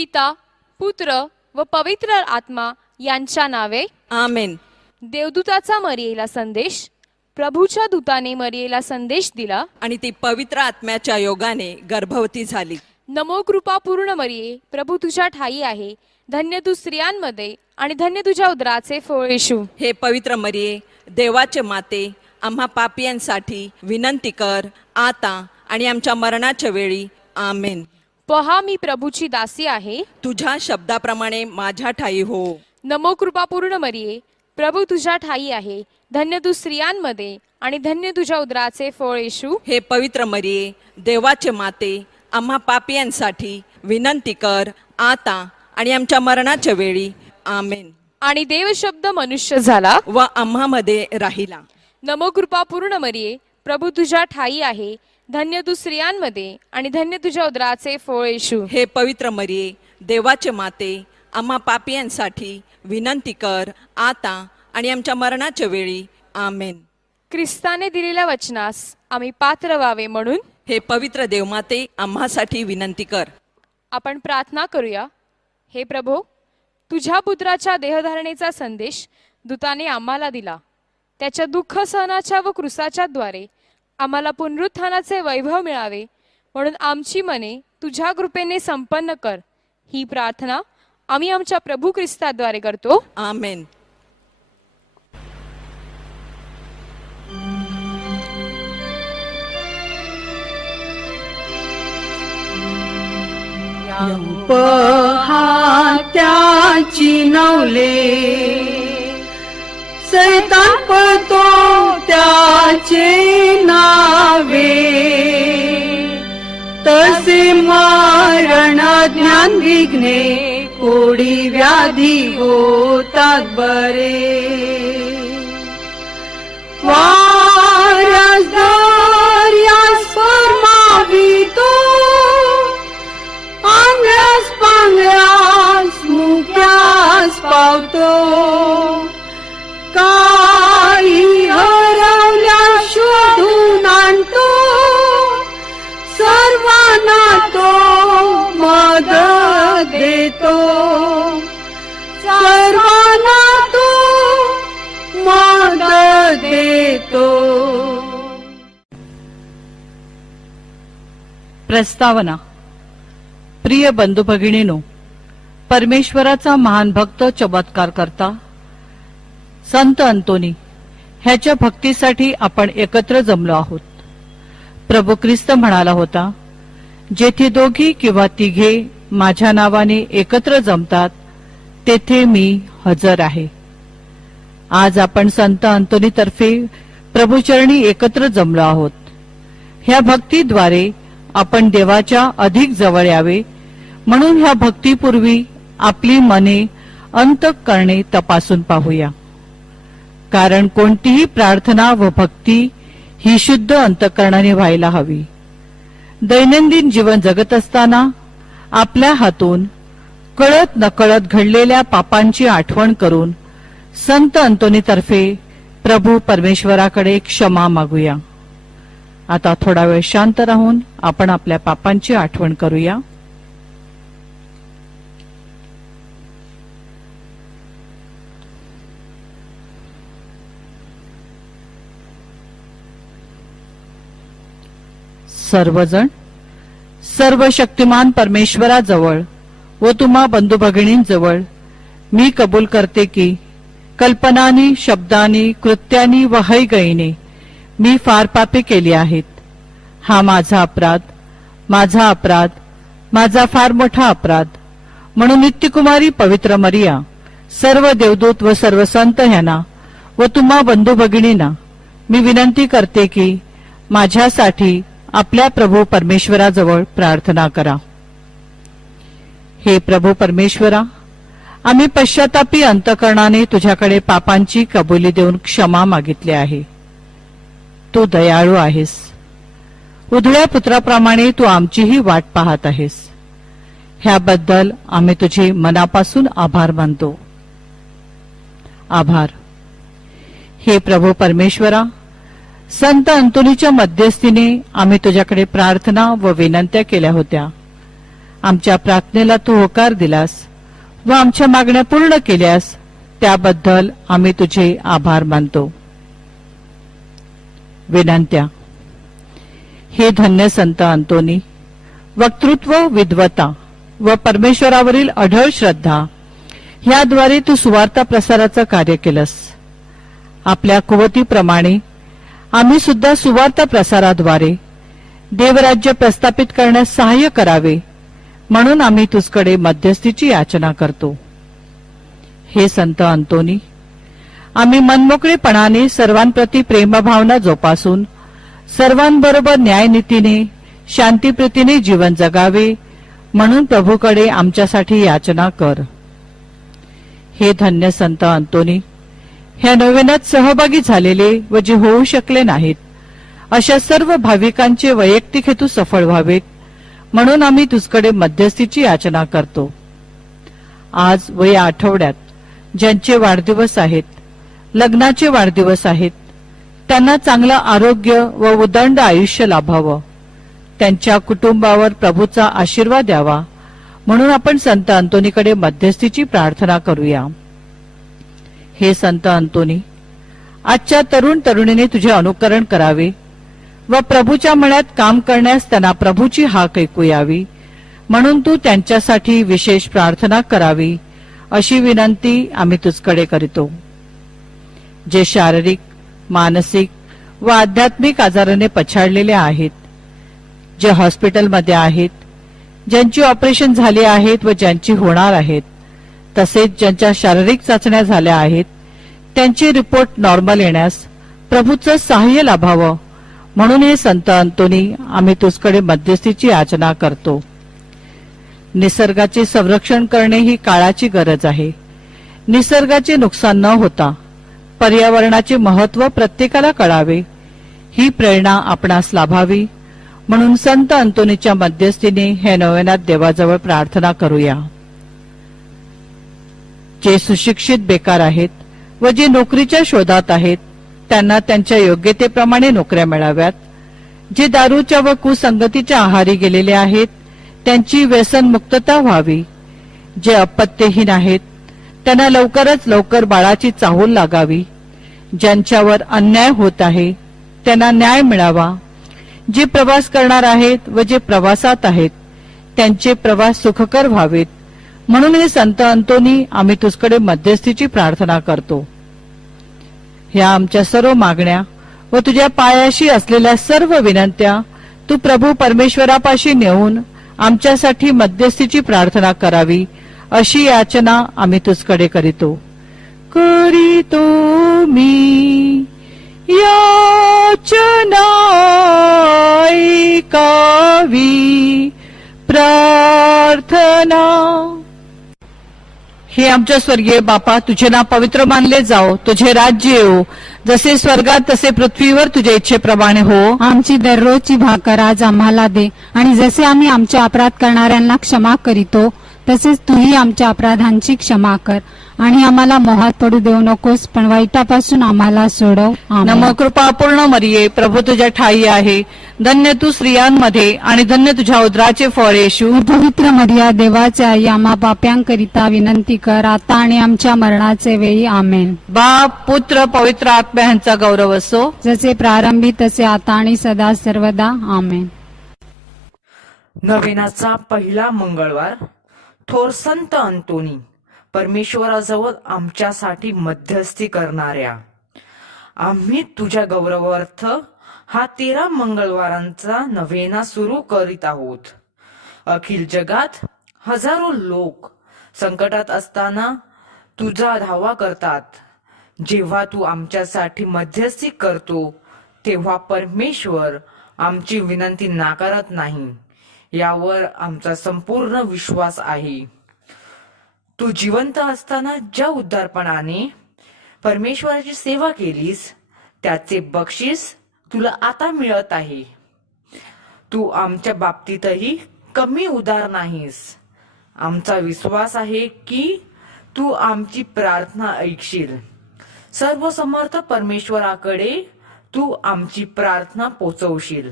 पिता, पुत्र व पवित्र आत्मा यांच्या नावे आमेन. देवदूताचा मरियेला संदेश. प्रभूच्या दूताने मरियेला संदेश दिला आणि ती पवित्र आत्म्याच्या योगाने गर्भवती झाली. नमो कृपा पूर्ण मरिये, प्रभू तुझ्या ठाई आहे. धन्य तू स्त्रियांमध्ये आणि धन्य तुझ्या उदराचे फळ येशू. हे पवित्र मरिये, देवाचे माते, आम्हा पापियांसाठी विनंती कर, आता आणि आमच्या मरणाच्या वेळी. आमेन. पहा, मी प्रभूची दासी आहे, तुझ्या शब्दाप्रमाणे माझ्या ठाई हो. नमो कृपा पूर्ण मरिये, प्रभू तुझ्या ठाई आहे. धन्य तू स्त्रियांमध्ये आणि धन्य तुझ्या उदराचे फळ येशू. हे पवित्र मरिये, देवाचे माते, आम्हा पापियांसाठी विनंती कर, आता आणि आमच्या मरणाच्या वेळी. आमेन. आणि देव शब्द मनुष्य झाला व आम्हामध्ये राहिला. नमो कृपा पूर्ण मरिये, प्रभू तुझ्या ठाई आहे. धन्य तू स्त्रियांमध्ये आणि धन्य तुझ्या उदराचे फळ येशू. हे पवित्र मरिये, देवाचे माते, आम्हा पापियांसाठी विनंती कर, आता आणि आमच्या मरणाच्या वेळी. आमेन. ख्रिस्ताने दिलेल्या वचनास आम्ही पात्र व्हावे म्हणून हे पवित्र देवमाते, आम्हासाठी विनंती कर. आपण प्रार्थना करूया. हे प्रभो, तुझ्या पुत्राच्या देहधारणेचा संदेश दूताने आम्हाला दिला. त्याच्या दुःख सहनाच्या व क्रूसाच्या द्वारे आम्हाला पुनरुत्थानाचे वैभव मिळावे म्हणून आमची मने तुझ्या कृपेने संपन्न कर. ही प्रार्थना आम्ही आमच्या प्रभू ख्रिस्ताद्वारे करतो. आमेन. त्याची नवले सैतान पळतो त्याचे नावे, तसे मरण ज्ञान विघ्ने कोडी व्याधी होतात बरे. वाऱ्यास दर्यास फरमावितो, आंधळ्यास पांगळ्यास मुक्यास पावतो. काही हरवल्या शोधून आणतो, सर्वांना तो मदत देतो. सर्वांना तो मदत देतो. प्रस्तावना. प्रिय बंधू भगिनीनो, परमेश्वराचा महान भक्त, चमत्कार करता संत अंतोनी ह्याच्या भक्तीसाठी आपण एकत्र जमलो आहोत. प्रभू ख्रिस्त म्हणाला होता, जेथे दोघी किंवा तिघे माझ्या नावाने एकत्र जमतात तेथे मी हजर आहे. आज आपण संत अंतोनी तर्फे प्रभुचरणी एकत्र जमलो आहोत. ह्या भक्तीद्वारे आपण देवाच्या अधिक जवळ यावे म्हणून ह्या भक्तीपूर्वी आपली मने अंतःकरणे तपासून पाहूया. कारण कोणतीही प्रार्थना व भक्ती ही शुद्ध अंतःकरणाने व्हायला हवी. दैनंदिन जीवन जगत असताना आपल्या हातून कळत नकळत घडलेल्या पापांची आठवण करून संत अंतोनीतर्फे प्रभू परमेश्वराकडे क्षमा मागूया. आता थोडा वेळ शांत राहून आपण आपल्या पापांची आठवण करूया. सर्वजण सर्व शक्तिमान परमेश्वराजवळ व तुम्हा बंधू भगिनींजवळ मी कबूल करते की कल्पनानी, शब्दानी, कृत्यानी व हैगईने मी फार पापे केली आहेत. हा माझा अपराध, माझा फार मोठा अपराध. म्हणून नित्यकुमारी पवित्र मरिया, सर्व देवदूत व सर्व संत ह्यांना व तुम्हा बंधू भगिनींना मी विनंती करते की माझ्यासाठी आपल्या प्रभू परमेश्वराजवळ प्रार्थना करा. हे प्रभू परमेश्वरा, आम्ही पश्चातापी अंतःकरणाने तुझ्याकडे पापांची कबुली देऊन क्षमा मागितली आहे. तू दयाळू आहेस. उधळ्या पुत्राप्रमाणे तू आमचीही वाट पाहत आहेस. ह्याबद्दल आम्ही तुझे मनापासून आभार मानतो. आभार. हे प्रभू परमेश्वरा, संत अंतोनीच्या मध्यस्थीने आम्ही तुझ्याकडे प्रार्थना व विनंत्या केल्या होत्या. आमच्या प्रार्थनेला तू होकार दिलास व आमच्या मागण्या पूर्ण केल्यास त्याबद्दल आम्ही तुझे आभार मानतो. विनंत्या. हे धन्य संत अंतोनी, वक्तृत्व, विद्वता व परमेश्वरावरील अढळ श्रद्धा ह्याद्वारे तू सुवार्ता प्रसाराचं कार्य केलंस. आपल्या कुवतीप्रमाणे आम्ही सुद्धा सुवार्ता प्रसाराद्वारे देवराज्य प्रस्थापित करण्यास सहाय्य करावे म्हणून आम्ही तुझकडे मध्यस्थीची याचना करतो. हे संत अंतोनी, आम्ही मनमोकळेपणाने सर्वांप्रती प्रेमभावना जोपासून सर्वांबरोबर न्यायनीतीने शांतीप्रीतीने जीवन जगावे म्हणून प्रभूकडे आमच्यासाठी याचना कर. हे धन्य संत अंतोनी, ह्या नोवेनात सहभागी झालेले व जे होऊ शकले नाहीत अशा सर्व भाविकांचे वैयक्तिक हेतू सफळ व्हावेत म्हणून आम्ही तुझकडे मध्यस्थीची याचना करतो. आज व या आठवड्यात ज्यांचे वाढदिवस आहेत, लग्नाचे वाढदिवस आहेत, त्यांना चांगलं आरोग्य व उदंड आयुष्य लाभावं, त्यांच्या कुटुंबावर प्रभूचा आशीर्वाद द्यावा म्हणून आपण संत अंतोनीकडे मध्यस्थीची प्रार्थना करूया. हे संत अंतोनी, आजच्या तरुण तरुणीने तुझे अनुकरण करावे व प्रभूच्या मनात काम करण्यास त्यांना प्रभूची हाक ऐकू यावी म्हणून तू त्यांच्यासाठी विशेष प्रार्थना करावी अशी विनंती आम्ही तुझकडे करीतो. जे शारीरिक, मानसिक व आध्यात्मिक आजाराने पछाडलेले आहेत, जे हॉस्पिटलमध्ये आहेत, ज्यांची ऑपरेशन झाली आहेत व ज्यांची होणार आहेत, तसेच ज्यांच्या शारीरिक चाचण्या झाल्या आहेत त्यांचे रिपोर्ट नॉर्मल येण्यास प्रभूचं सहाय्य लाभावं म्हणून हे संत अंतोनी आम्ही तुझकडे मध्यस्थीची याचना करतो. निसर्गाचे संरक्षण करणे ही काळाची गरज आहे. निसर्गाचे नुकसान न होता पर्यावरणाचे महत्त्व प्रत्येकाला कळावे ही प्रेरणा आपणास लाभावी म्हणून संत अंतोनीच्या मध्यस्थीने हे नोवेनात देवाजवळ प्रार्थना करूया. जे सुशिक्षित बेकार आहेत व जे नोकरीच्या शोधात आहेत त्यांना त्यांच्या योग्यतेप्रमाणे नोकऱ्या मिळाव्यात. जे दारूच्या व कुसंगतीच्या आहारी गेलेले आहेत त्यांची व्यसनमुक्तता व्हावी. जे अपत्यहीन आहेत त्यांना लवकरच लवकर बाळाची चाहूल लागावी. ज्यांच्यावर अन्याय होत आहे त्यांना न्याय मिळावा. जे प्रवास करणार आहेत व जे प्रवासात आहेत त्यांचे प्रवास सुखकर व्हावेत म्हणून हे संत अंतोनी आम्ही तुझकडे मध्यस्थीची प्रार्थना करतो. ह्या आमच्या सर्व मागण्या व तुझ्या पायाशी असलेल्या सर्व विनंत्या तू प्रभू परमेश्वरापाशी नेऊन आमच्यासाठी मध्यस्थीची प्रार्थना करावी अशी याचना आम्ही तुझकडे करीतो. करीतो मी याचना ऐकावी प्रार्थना. हे आमच्या स्वर्गीय बापा, तुझे नाव पवित्र मानले जाओ, तुझे राज्य येवो, जसे स्वर्गात तसे पृथ्वीवर तुझ्या इच्छेप्रमाणे हो. आमची दररोजची भाकर आज आम्हाला दे आणि जसे आम्ही आमच्या अपराध करणाऱ्यांना क्षमा करीतो तसेच तूही आमच्या अपराधांची क्षमा कर आणि आम्हाला मोहात पडू देऊ नकोस पण वाईटापासून आम्हाला सोडव. आमेन. नमः कृपापूर्ण मरिये, प्रभू तुझ्या ठाई आहे, धन्य तू स्त्रियांमध्ये आणि धन्य तुझ्या उदराचे फळ येशू. पवित्र मरिया, देवाचे आई, आम्हा पाप्यांकरिता विनंती कर आता आणि आमच्या मरणाचे वेळी. आमेन. बाप, पुत्र, पवित्र आत्मा यांचा गौरव असो. जसे प्रारंभी तसे आता आणि सदा सर्वदा. आमेन. नवीनाचा पहिला मंगळवार. थोर संत अंतोनी, परमेश्वराजवळ आमच्यासाठी मध्यस्थी करणाऱ्या, आम्ही तुझ्या गौरवार्थ हा 13 मंगळवारांचा नवेना सुरू करीत आहोत. अखिल जगात हजारो लोक संकटात असताना तुझा धावा करतात. जेव्हा तू आमच्यासाठी मध्यस्थी करतो तेव्हा परमेश्वर आमची विनंती नाकारत नाही यावर आमचा संपूर्ण विश्वास आहे. तू जिवंत असताना ज्या उदारपणाने परमेश्वराची सेवा केलीस त्याचे बक्षीस तुला आता मिळत आहे. तू आमच्या बाबतीतही कमी उदार नाहीस. आमचा विश्वास आहे की तू आमची प्रार्थना ऐकशील. सर्वसमर्थ परमेश्वराकडे तू आमची प्रार्थना पोचवशील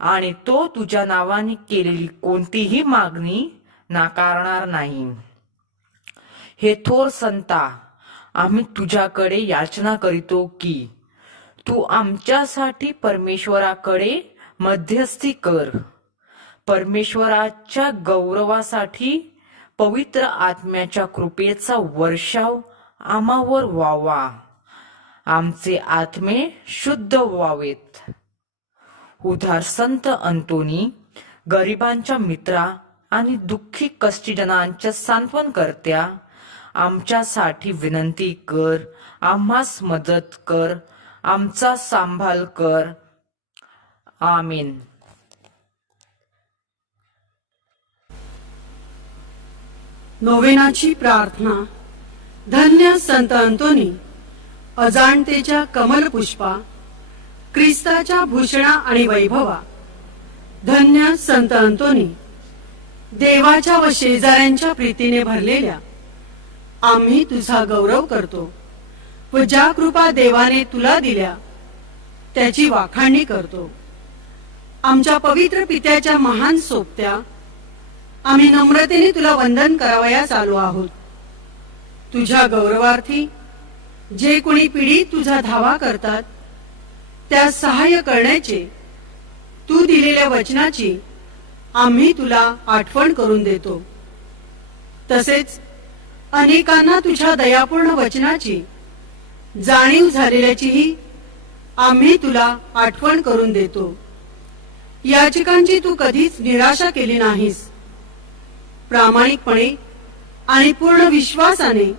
आणि तो तुझ्या नावाने केलेली कोणतीही मागणी नाकारणार नाही. हे थोर संता, आम्ही तुझ्याकडे याचना करीतो की तू आमच्यासाठी परमेश्वराकडे मध्यस्थी कर. परमेश्वराच्या गौरवासाठी पवित्र आत्म्याच्या कृपेचा वर्षाव आम्हावर व्हावा. आमचे आत्मे शुद्ध व्हावेत. उधार संत अंतोनी, गरिबांच्या मित्रा आणि दुःखी कष्टीजनांच्या सांत्वन करत्या, आमच्यासाठी विनंती कर. आम्हास मदत कर. आमचा सांभाळ कर. आमीन. नोवेनाची प्रार्थना. धन्य संत अंतोनी, अजाणतेच्या कमलपुष्पा, ख्रिस्ताच्या भूषणा आणि वैभवा. धन्य संत अंतोनी, देवाच्या व शेजाऱ्यांच्या प्रीतीने भरलेल्या, आम्ही तुझा गौरव करतो व ज्या कृपा देवाने तुला दिल्या त्याची वाखाणणी करतो. आमच्या पवित्र पित्याच्या महान सोबत्या, आम्ही नम्रतेने तुला वंदन करावयास आलो आहोत. तुझ्या गौरवार्थी जे कोणी पिढी तुझा धावा करतात त्या सहाय्य करण्याचे तू दिलेल्या वचनाची आम्ही तुला आठवण करून देतो. तसेच अनेकांना तुझ्या दयापूर्ण वचनाची जाणीव झालेल्याचीही आम्ही तुला आठवण करून देतो. याचकांची तू कधीच निराशा केली नाहीस. प्रामाणिकपणे आणि पूर्ण विश्वासाने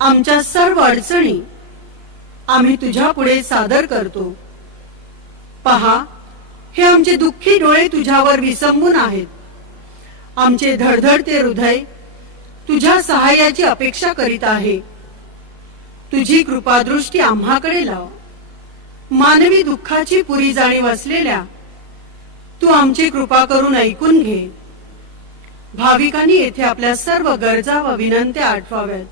आमच्या सर्व अडचणी आम्ही तुझ्या पुढे सादर करतो. पहा, हे आमचे दुःखी डोळे तुझ्यावर विसंबून आहेत. आमचे धडधडते हृदय तुझ्या सहाय्याची अपेक्षा करीत आहे. तुझी कृपादृष्टी आम्हाकडे लाव. मानवी दुःखाची पुरी जाणीव असलेल्या तू आमची कृपा करून ऐकून घे. भाविकांनी येथे आपल्या सर्व गरजा व विनंत्या आठवाव्यात.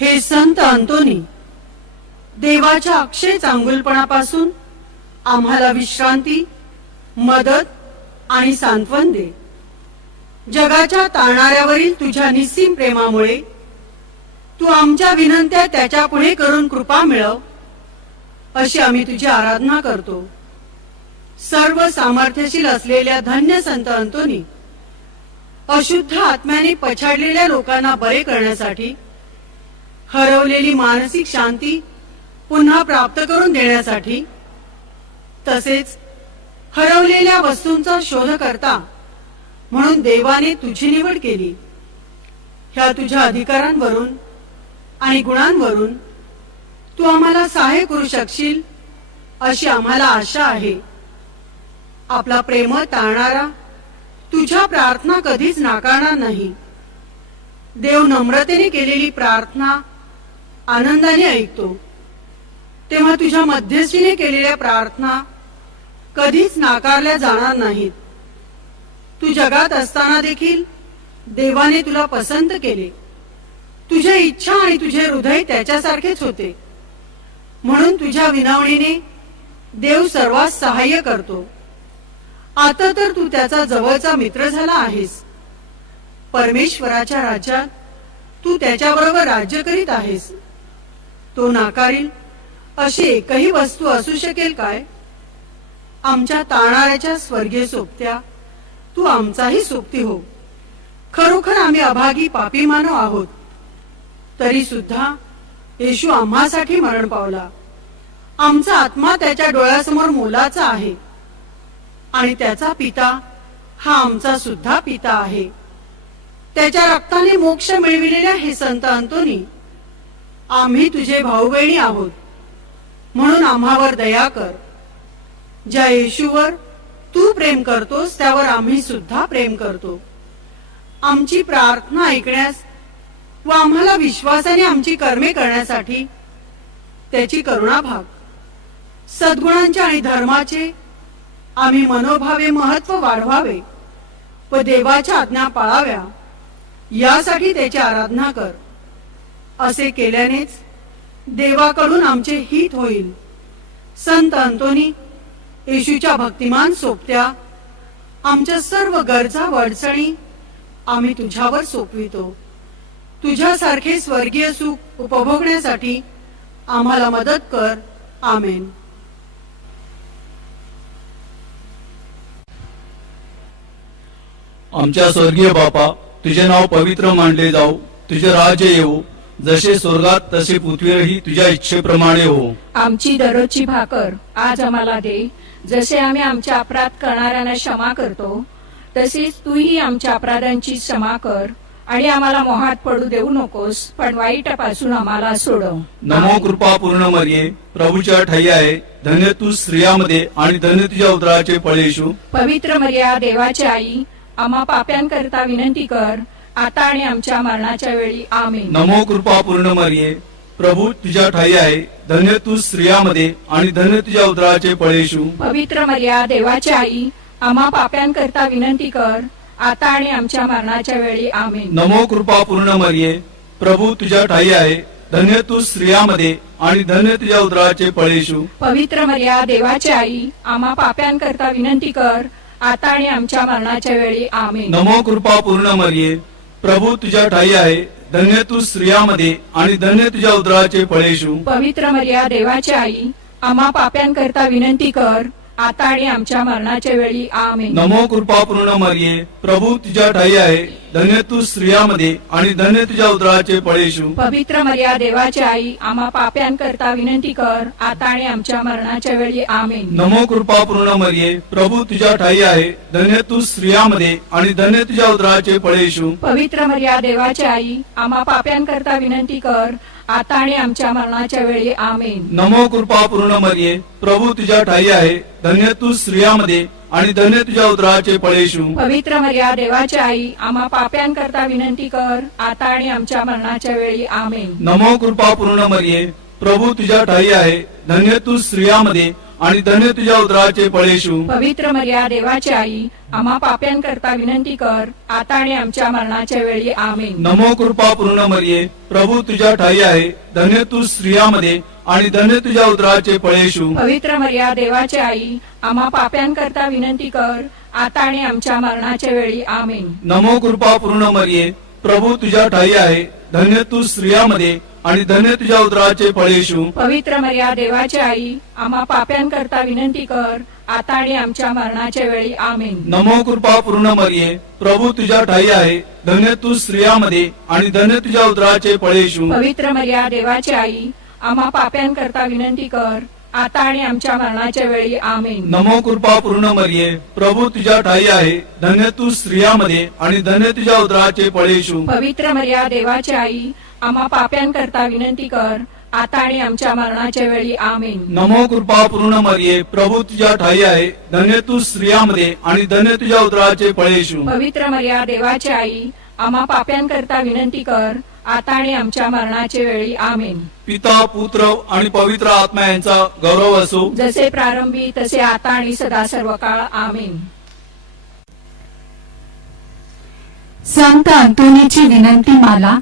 हे संत अंतोनी, देवाच्या अक्षय चांगुलपणापासून आम्हाला विश्रांती, मदत आणि सांत्वन दे. जगाच्या तारणाऱ्यावरील तुझ्या निस्सीम प्रेमामुळे तू आमच्या विनंत्या त्याच्या पुढे करून कृपा मिळव, अशी आम्ही तुझी आराधना करतो. सर्व सामर्थ्यशील असलेल्या धन्य संत अंतोनी, अशुद्ध आत्म्याने पछाडलेल्या लोकांना बरे करण्यासाठी, हरवलेली मानसिक शांती पुन्हा प्राप्त करून देण्यासाठी, तसेच हरवलेल्या वस्तूंचा शोध करता म्हणून देवाने तुझी निवड केली. ह्या तुझ्या अधिकारांवरून आणि गुणांवरून तू आम्हाला सहाय्य करू शकशील अशी आम्हाला आशा आहे. आपला प्रेम तारणारा तुझ्या प्रार्थना कधीच नाकारणार नाही. देव नम्रतेने केलेली प्रार्थना आनंदाने ऐकतो. तेव्हा तुझ्या मध्यस्थीने केलेल्या प्रार्थना कधीच नाकारल्या जाणार नाहीत. तू जगात असताना देखील देवाने तुला पसंत केले. तुझ्या इच्छा आणि तुझे हृदय त्याच्यासारखेच होते. म्हणून तुझ्या विनवणीने देव सर्वांस सहाय्य करतो. आता तर तू त्याचा जवळचा मित्र झाला आहेस. परमेश्वराच्या राज्यात तू त्याच्याबरोबर राज्य करीत आहेस. तो नाकारील अशी एकही वस्तू असू शकेल काय? आमच्या तारणाऱ्याच्या स्वर्गीय सोबत्या, तू आमचाही सोबती हो. खरोखर आम्ही अभागी पापी मानव आहोत, तरी सुद्धा येशू आम्हासाठी मरण पावला. आमचा आत्मा त्याच्या डोळ्यासमोर मोलाचा आहे आणि त्याचा पिता हा आमचा सुद्धा पिता आहे. त्याच्या रक्ताने मोक्ष मिळविलेल्या हे संत अंतोनी, आम्ही तुझे भाऊ बहिणी आहोत, म्हणून आम्हावर दया कर. ज्या येशूवर तू प्रेम करतोस त्यावर आम्ही सुद्धा प्रेम करतो. आमची प्रार्थना ऐकण्यास व आम्हाला विश्वासाने आमची कर्मे करण्यासाठी त्याची करुणा भाग. सद्गुणांचे आणि धर्माचे आम्ही मनोभावे महत्व वाढवावे व देवाच्या आज्ञा पाळाव्या यासाठी त्याची आराधना कर. असे केल्यानेच देवाकडून आमचे हित होईल. संत अंतोनी, येशूच्या भक्तिमान सोबत्या, आमच्या सर्व गरजा व अडचणी आम्ही तुझ्यावर सोपवितो. तुझ्यासारखे स्वर्गीय सुख उपभोगण्यासाठी आम्हाला मदत कर. आमेन. आमच्या स्वर्गीय बापा, तुझे नाव पवित्र मानले जाऊ, तुझे राज्य येवो, जसे स्वर्गात तसे पृथ्वीवरही तुझ्या इच्छेप्रमाणे हो. आमची दररोजची भाकर आज आम्हाला दे. जसे आम्ही आमच्या अपराध करणाऱ्यांना क्षमा करतो, तसेच तूही आमच्या अपराधांची क्षमा कर. आणि आम्हाला मोहात पडू देऊ नकोस, पण वाईटापासून आम्हाला सोडव. नमो कृपा पूर्ण मरिये, प्रभूच्या ठाई आहे, धन्य तू स्त्रियामध्ये आणि धन्य तुझ्या उदराचे फळ येशू. पवित्र मर्या, देवाची आई, आम्हा पाप्यांकरता विनंती कर, आता आणि आमच्या मरणाच्या वेळी. आमेन. नमो कृपा पूर्ण मरिये, प्रभू तुझ्या ठाई आहे, धन्य तू स्त्रियामध्ये आणि धन्य तुझ्या उदराचे फळ येशू. पवित्र मर्या, देवाची आई, आम्हा पाप्यांकरता विनंती कर, आता आणि आमच्या मरणाच्या वेळी. आमेन. नमो कृपा पूर्ण मरिये, प्रभू तुझ्या ठाई आहे, धन्य तू स्त्रियामध्ये आणि धन्य तुझ्या उदराचे फळ येशू. पवित्र मर्या, देवाची आई, आम्हा पाप्यांकरता विनंती कर, आता आणि आमच्या मरणाच्या वेळी. आमेन. नमो कृपा पूर्ण मरिये, प्रभू तुझ्या ठाई आहे, धन्य तू स्त्रियामध्ये आणि धन्य तुझ्या उदराचे फळ येशू. पवित्र मर्या, देवाची आई, आम्हा पाप्यांकरता विनंती कर, आता आणि आमच्या मरणाच्या वेळी. आमेन. नमो कृपा पूर्ण मरिये, प्रभू तुझ्या ठाई आहे, धन्य तू स्त्रियामध्ये आणि धन्य तुझ्या उदराचे फळ येशू. पवित्र मर्या, देवाची आई, आम्हा पाप्यांकरता विनंती कर, आता आणि आमच्या मरणाच्या वेळी. आमेन. नमो कृपा पूर्ण मरिये, प्रभू तुझ्या ठाई आहे, धन्य तू स्त्रियामध्ये आणि धन्य तुझ्या उदराचे फळ येशू. पवित्र मर्या, देवाची आई, आम्हा पाप्यांकरता विनंती कर, आता आणि आमच्या मरणाच्या वेळी. आमेन. नमो कृपा पूर्ण मरिये, प्रभू तुझ्या ठाई आहे, धन्य तू स्त्रियामध्ये आणि धन्य तुझ्या उदराचे फळ येशू. पवित्र मर्या, देवाची आई, आम्हा पाप्यांकरता विनंती कर, आता आणि आमच्या मरणाच्या वेळी. आमेन. नमो कृपा पूर्ण मरिये, प्रभू तुझ्या ठाई आहे, धन्य तू स्त्रियामध्ये आणि धन्य तुझ्या उदराचे फळ येशू. पवित्र मर्या, देवाची आई, आम्हा पाप्यांकरता विनंती कर, आता आणि आमच्या मरणाच्या वेळी. आमेन. नमो कृपा पूर्ण मरिये, प्रभू तुझ्या ठाई आहे, धन्य तू स्त्रियामध्ये आणि धन्य तुझ्या उदराचे फळ येशू. पवित्र मर्या, देवाची आई, आम्हा पाप्यांकरता विनंती कर, आता आणि आमच्या मरणाच्या वेळी. आमेन. नमो कृपा पूर्ण मरिये, प्रभू तुझ्या ठाई आहे, धन्य तू स्त्रियामध्ये आणि धन्य तुझ्या उदराचे फळ येशू. पवित्र मर्या, देवाची आई, आम्हा पाप्यांकरता विनंती कर, आता आणि आमच्या मरणाच्या वेळी. आमेन. नमो कृपा पूर्ण मरिये, प्रभू तुझ्या ठाई आहे, धन्य तू स्त्रियामध्ये आणि धन्य तुझ्या उदराचे फळ येशू. पवित्र मर्या, देवाची आई, आम्हा पाप्यांकरता विनंती कर, आता आणि आमच्या मरणाच्या वेळी. आमेन. नमो कृपा पूर्ण मरिये, प्रभू तुझ्या ठाई आहे, धन्य तू स्त्रियामध्ये आणि धन्य तुझ्या उदराचे फळ येशू. पवित्र मर्या, देवाची आई, आम्हा पाप्यांकरता विनंती कर, आता आणि आमच्या मरणाच्या वेळी. आमेन. नमो कृपा पूर्ण मरिये, प्रभू तुझ्या ठाई आहे, धन्य तू स्त्रियामध्ये आणि धन्य तुझ्या उदराचे फळ येशू. पवित्र मर्या, देवाची आई, आम्हा पाप्यांकरता विनंती कर, आता आणि आमच्या मरणाच्या वेळी. आमेन. पिता, पुत्र आणि पवित्र आत्मा यांचा गौरव असो, जसे प्रारंभी तसे आता आणि सदा सर्व काळ. आमेन. संत अंतोनीची विनंती माला.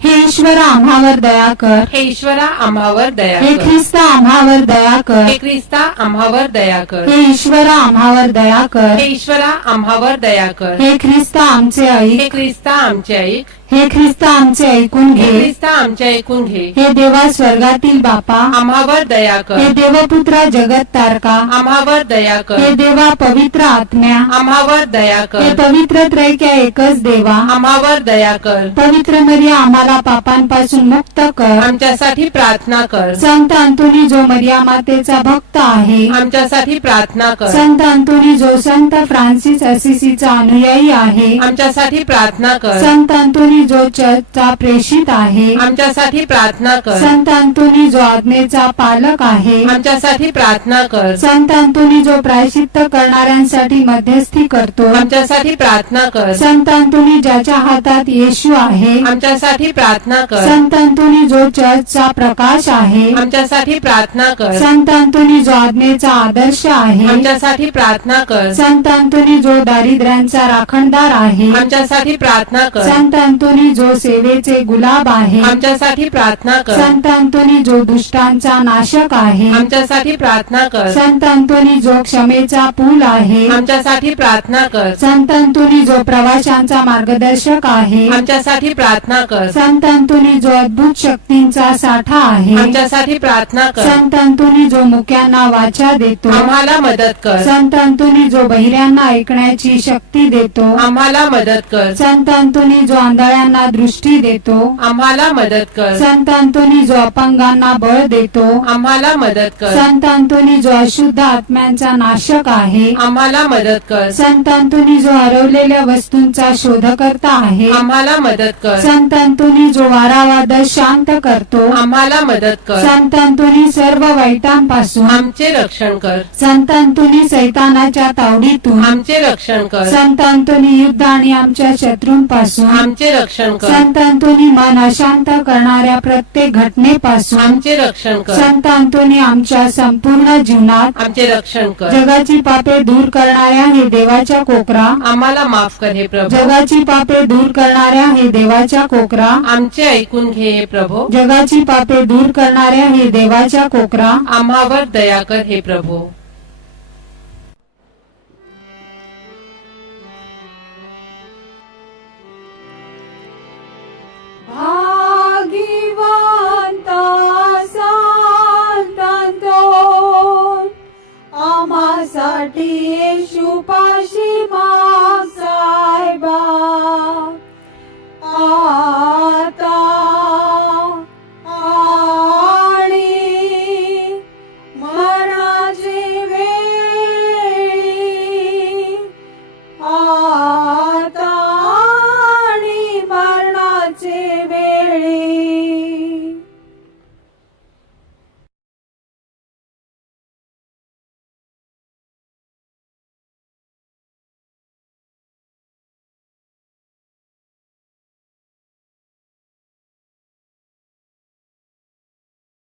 हे ईश्वरा आम्हावर दया कर. हे ईश्वरा आम्हावर दया हे कर. ख्रिस्ता आम्हावर दया कर. हे ख्रिस्ता आम्हावर दया कर. हे ईश्वरा आम्हावर दया कर. हे ईश्वरा आम्हावर दया कर. हे ख्रिस्ता आमचे हे ऐक. ख्रिस्ता आमचे ऐक. हे ख्रिस्ता आमचे ऐकून हे घे. ख्रिस्ता आमचे ऐकून घे. हे देवा स्वर्गातील बापा. आम्हावर दया कर. हे देवपुत्रा जगत तारका. आम्हावर दया कर. हे देवा पवित्र आत्म्या. आम्हावर दया हे कर. पवित्र त्रैक्य एकच देवा. आम्हावर दया कर. पवित्र मरिया आम्हाला पापांपासून मुक्त कर. आमच्यासाठी प्रार्थना कर. संत अंतोनी जो मरिया मातेचा भक्त आहे. आमच्यासाठी प्रार्थना कर. संत अंतोनी जो संत फ्रान्सिस असिसीचा अनुयायी आहे. आमच्यासाठी प्रार्थना कर. संत अंतोनी अंतोनी जो चर्चचा प्रेषित आहे, आमच्यासाठी प्रार्थना कर. संत अंतोनी जो आज्ञेचा पालक आहे, आमच्यासाठी प्रार्थना कर. संत अंतोनी जो प्रायश्चित्त करणाऱ्यांसाठी मध्यस्थी करतो, आमच्यासाठी प्रार्थना कर. संत अंतोनी ज्याच्या हातात येशू आहे, आमच्यासाठी प्रार्थना कर. संत अंतोनी जो चर्चचा प्रकाश आहे, आमच्यासाठी प्रार्थना कर. संत अंतोनी जो आज्ञेचा आदर्श आहे, आमच्यासाठी प्रार्थना कर. संत अंतोनी जो दारिद्र्यांचा राखणदार आहे, आमच्यासाठी प्रार्थना कर. संत अंतोनी जो सेवेचे गुलाब आहे, आमच्यासाठी प्रार्थना कर. संत अंतोनी जो दुष्टांचा नाशक आहे, आमच्यासाठी प्रार्थना कर. संत अंतोनी जो क्षमेचा पूल आहे, आमच्यासाठी प्रार्थना कर. संत अंतोनी जो प्रवाशांचा मार्गदर्शक आहे, आमच्यासाठी प्रार्थना कर. संत अंतोनी जो अद्भुत शक्तींचा साठा आहे, आमच्यासाठी प्रार्थना कर. संत अंतोनी जो मुक्यांना वाचा देतो, आम्हाला मदत कर. संत अंतोनी जो बहिऱ्यांना ऐकण्याची शक्ती देतो, आम्हाला मदत कर. संत अंतोनी जो आंधळ्यांना दृष्टी देतो, आम्हाला मदत कर. संत अंतोनी जो अपंगांना बळ देतो, आम्हाला मदत कर. संत अंतोनी जो अशुद्ध आत्म्यांचा नाशक आहे, आम्हाला मदत कर. संत अंतोनी जो हरवलेल्या वस्तूंचा शोधकर्ता आहे, आम्हाला मदत कर. संत अंतोनी जो वारावाद शांत करतो, आम्हाला मदत कर. संत अंतोनी सर्व वाईटांपासून, आमचे रक्षण कर. संत अंतोनी सैतानाच्या तावडीतून, आमचे रक्षण कर. संत अंतोनी युद्ध आणि आमच्या शत्रूंपासून, आमचे रक्षण कर. संत अंतोनी मन अशांत करणाऱ्या प्रत्येक घटनेपासून, आमचे रक्षण कर. संत अंतोनी आमच्या संपूर्ण जीवनात आमचे रक्षण कर. जगाची पापे दूर करणाऱ्या हे देवाच्या कोकरा, आम्हाला माफ कर हे प्रभू. जगाची पापे दूर करणाऱ्या हे देवाच्या कोकरा, आमचे ऐकून घे हे प्रभू. जगाची पापे दूर करणाऱ्या हे देवाच्या कोकरा, आम्हावर दया कर हे प्रभू.